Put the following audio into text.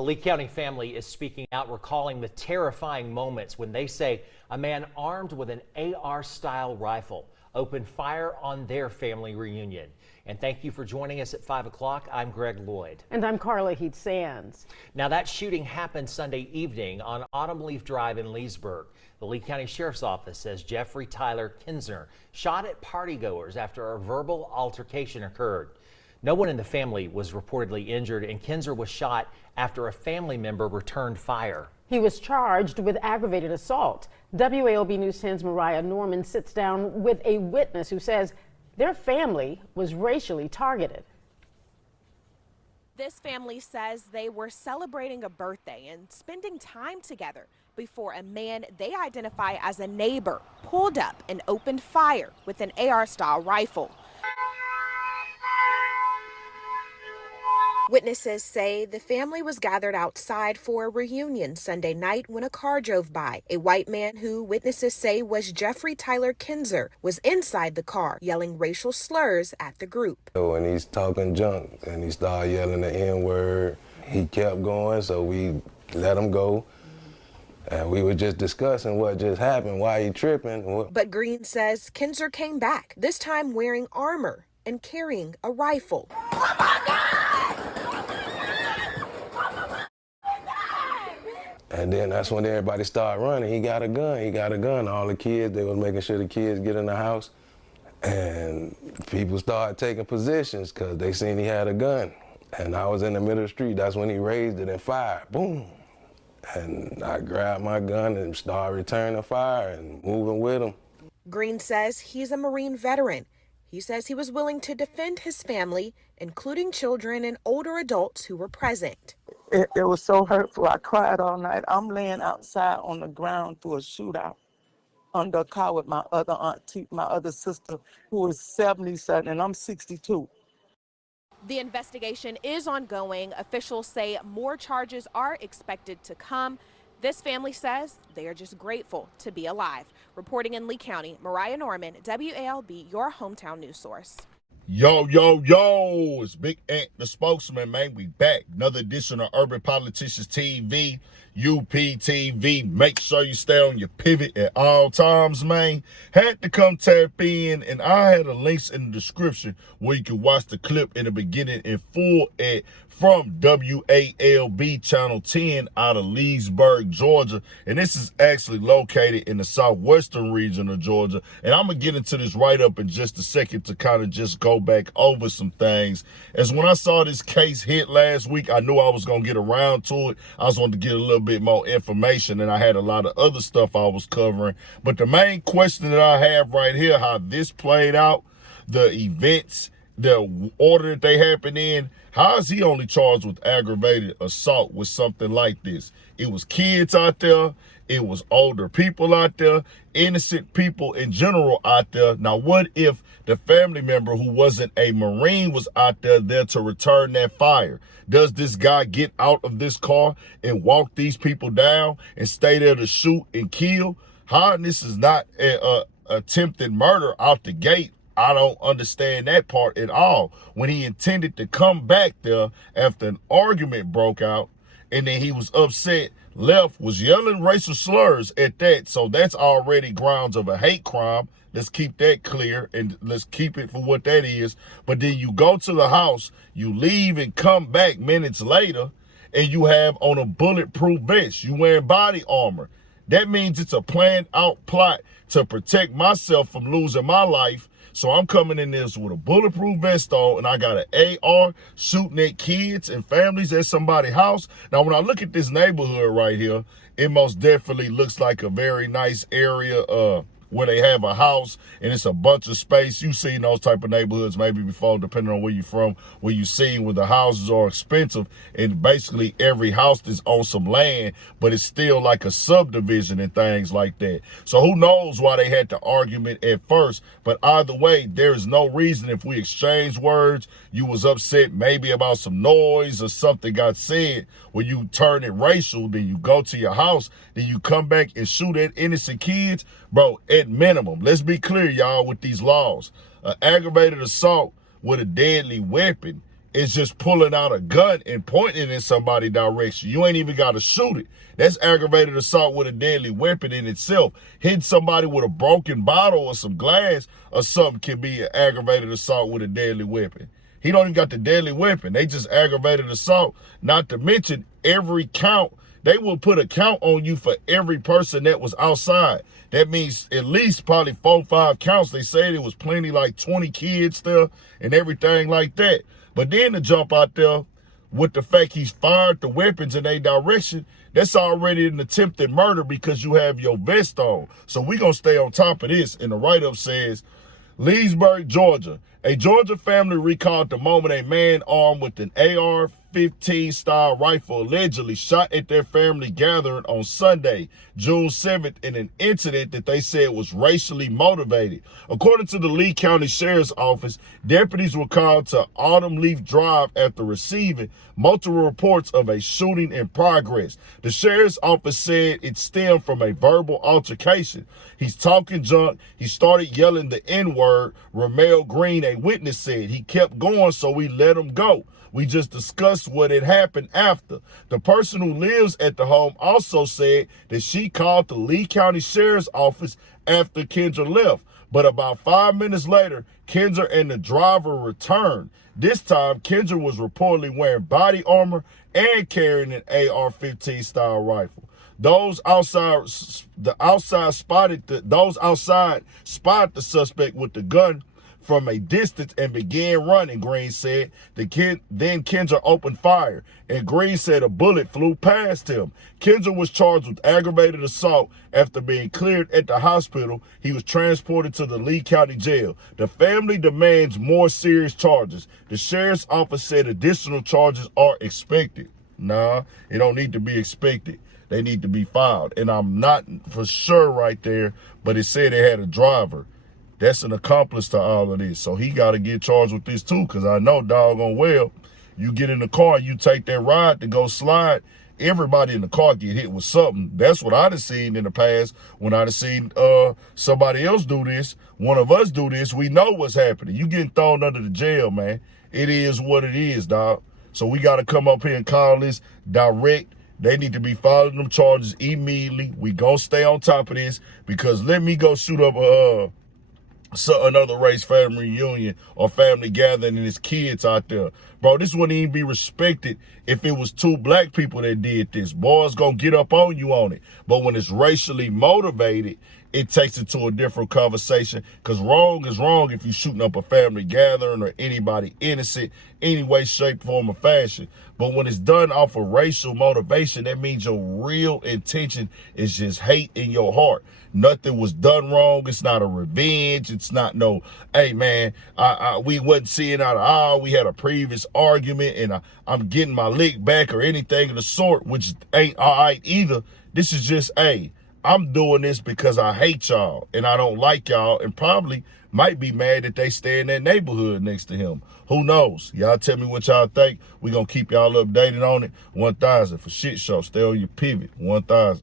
A Lee County family is speaking out, recalling the terrifying moments when they say a man armed with an AR-style rifle opened fire on their family reunion. And thank you for joining us at 5 o'clock. I'm Greg Lloyd. And I'm Carla Heat-Sands. Now, that shooting happened Sunday evening on Autumn Leaf Drive in Leesburg. The Lee County Sheriff's Office says Jeffrey Tyler Kinzer shot at partygoers after a verbal altercation occurred. No one in the family was reportedly injured, and Kinzer was shot after a family member returned fire. He was charged with aggravated assault. WALB News 10's Mariah Norman sits down with a witness who says their family was racially targeted. This family says they were celebrating a birthday and spending time together before a man they identify as a neighbor pulled up and opened fire with an AR-style rifle. Witnesses say the family was gathered outside for a reunion Sunday night when a car drove by. A white man who witnesses say was Jeffrey Tyler Kinzer was inside the car yelling racial slurs at the group. And he's talking junk and he started yelling the N-word. He kept going, so we let him go. And we were just discussing what just happened, why he tripping. But Green says Kinzer came back, this time wearing armor and carrying a rifle. Oh my God! And then that's when everybody started running. He got a gun. All the kids, they were making sure the kids get in the house. And people started taking positions because they seen he had a gun. And I was in the middle of the street. That's when he raised it and fired. Boom. And I grabbed my gun and started returning fire and moving with him. Green says he's a Marine veteran. He says he was willing to defend his family, including children and older adults who were present. It was so hurtful. I cried all night. I'm laying outside on the ground through a shootout under a car with my other auntie, my other sister, who is 77, and I'm 62. The investigation is ongoing. Officials say more charges are expected to come. This family says they are just grateful to be alive. Reporting in Lee County, Mariah Norman, WALB, your hometown news source. Yo, yo, yo, it's Big Ant, the spokesman, man. We back. Another edition of Urban Politicians TV, UPTV. Make sure you stay on your pivot at all times, man. Had to come tap in, and I had a links in the description where you can watch the clip in the beginning in full from WALB Channel 10 out of Leesburg, Georgia. And this is actually located in the southwestern region of Georgia. And I'm going to get into this right up in just a second to kind of just go back over some things. As when I saw this case hit last week, I knew I was going to get around to it. I just wanted to get a little bit more information, and I had a lot of other stuff I was covering. But the main question that I have right here, how this played out, the events, the order that they happened in, how is he only charged with aggravated assault with something like this? It was kids out there. It was older people out there, innocent people in general out there. Now, what if the family member who wasn't a Marine was out there to return that fire? Does this guy get out of this car and walk these people down and stay there to shoot and kill? How this is not a attempted murder out the gate? I don't understand that part at all. When he intended to come back there after an argument broke out, and then he was upset, left, was yelling racial slurs at that. So that's already grounds of a hate crime. Let's keep that clear and let's keep it for what that is. But then you go to the house, you leave and come back minutes later, and you have on a bulletproof vest. You wearing body armor. That means it's a planned out plot to protect myself from losing my life. So I'm coming in this with a bulletproof vest on, and I got an AR shooting at kids and families at somebody's house. Now, when I look at this neighborhood right here, it most definitely looks like a very nice area where they have a house and it's a bunch of space. You've seen those type of neighborhoods maybe before, depending on where you're from, where you see where the houses are expensive and basically every house is on some land, but it's still like a subdivision and things like that. So who knows why they had the argument at first, but either way, there is no reason if we exchange words, you was upset maybe about some noise or something got said, when you turn it racial, then you go to your house, then you come back and shoot at innocent kids. Bro, at minimum, let's be clear, y'all, with these laws. Aggravated assault with a deadly weapon is just pulling out a gun and pointing in somebody's direction. You ain't even got to shoot it. That's aggravated assault with a deadly weapon in itself. Hitting somebody with a broken bottle or some glass or something can be an aggravated assault with a deadly weapon. He don't even got the deadly weapon. They just aggravated assault. Not to mention every count. They will put a count on you for every person that was outside. That means at least probably 4 or 5 counts. They said it was plenty, like 20 kids there and everything like that. But then to jump out there with the fact he's fired the weapons in their direction, that's already an attempted murder because you have your vest on. So we're going to stay on top of this. And the write-up says, Leesburg, Georgia. A Georgia family recalled the moment a man armed with an AR-15 style rifle allegedly shot at their family gathering on Sunday, June 7th, in an incident that they said was racially motivated. According to the Lee County Sheriff's Office, deputies were called to Autumn Leaf Drive after receiving multiple reports of a shooting in progress. The Sheriff's Office said it stemmed from a verbal altercation. He's talking junk. He started yelling the N-word. Ramel Green, a witness, said he kept going, so we let him go. We just discussed what had happened after. The person who lives at the home also said that she called the Lee County Sheriff's Office after Kendra left. But about 5 minutes later, Kendra and the driver returned. This time, Kendra was reportedly wearing body armor and carrying an AR-15 style rifle. Those outside spotted the suspect with the gun from a distance and began running, Green said. Then Kendra opened fire, and Green said a bullet flew past him. Kendra was charged with aggravated assault. After being cleared at the hospital, he was transported to the Lee County Jail. The family demands more serious charges. The Sheriff's Office said additional charges are expected. Nah, it don't need to be expected. They need to be filed. And I'm not for sure right there, but it said they had a driver. That's an accomplice to all of this. So he got to get charged with this too, because I know doggone well, you get in the car and you take that ride to go slide, everybody in the car get hit with something. That's what I'd have seen in the past when I'd have seen somebody else do this. One of us do this, we know what's happening. You getting thrown under the jail, man. It is what it is, dog. So we got to come up here and call this direct. They need to be filing them charges immediately. We gonna stay on top of this, because let me go shoot up another race family reunion or family gathering and his kids out there. Bro, this wouldn't even be respected if it was 2 black people that did this. Boys gonna get up on you on it. But when it's racially motivated, it takes it to a different conversation, because wrong is wrong if you're shooting up a family gathering or anybody innocent, any way, shape, form, or fashion. But when it's done off of racial motivation, that means your real intention is just hate in your heart. Nothing was done wrong. It's not a revenge. It's not no, hey man, we wasn't seeing eye to eye. We had a previous argument and I'm getting my lick back or anything of the sort, which ain't all right either. This is just, hey, I'm doing this because I hate y'all and I don't like y'all, and probably might be mad that they stay in that neighborhood next to him. Who knows? Y'all tell me what y'all think. We gonna keep y'all updated on it. 1,000 for shit show. Stay on your pivot. 1,000.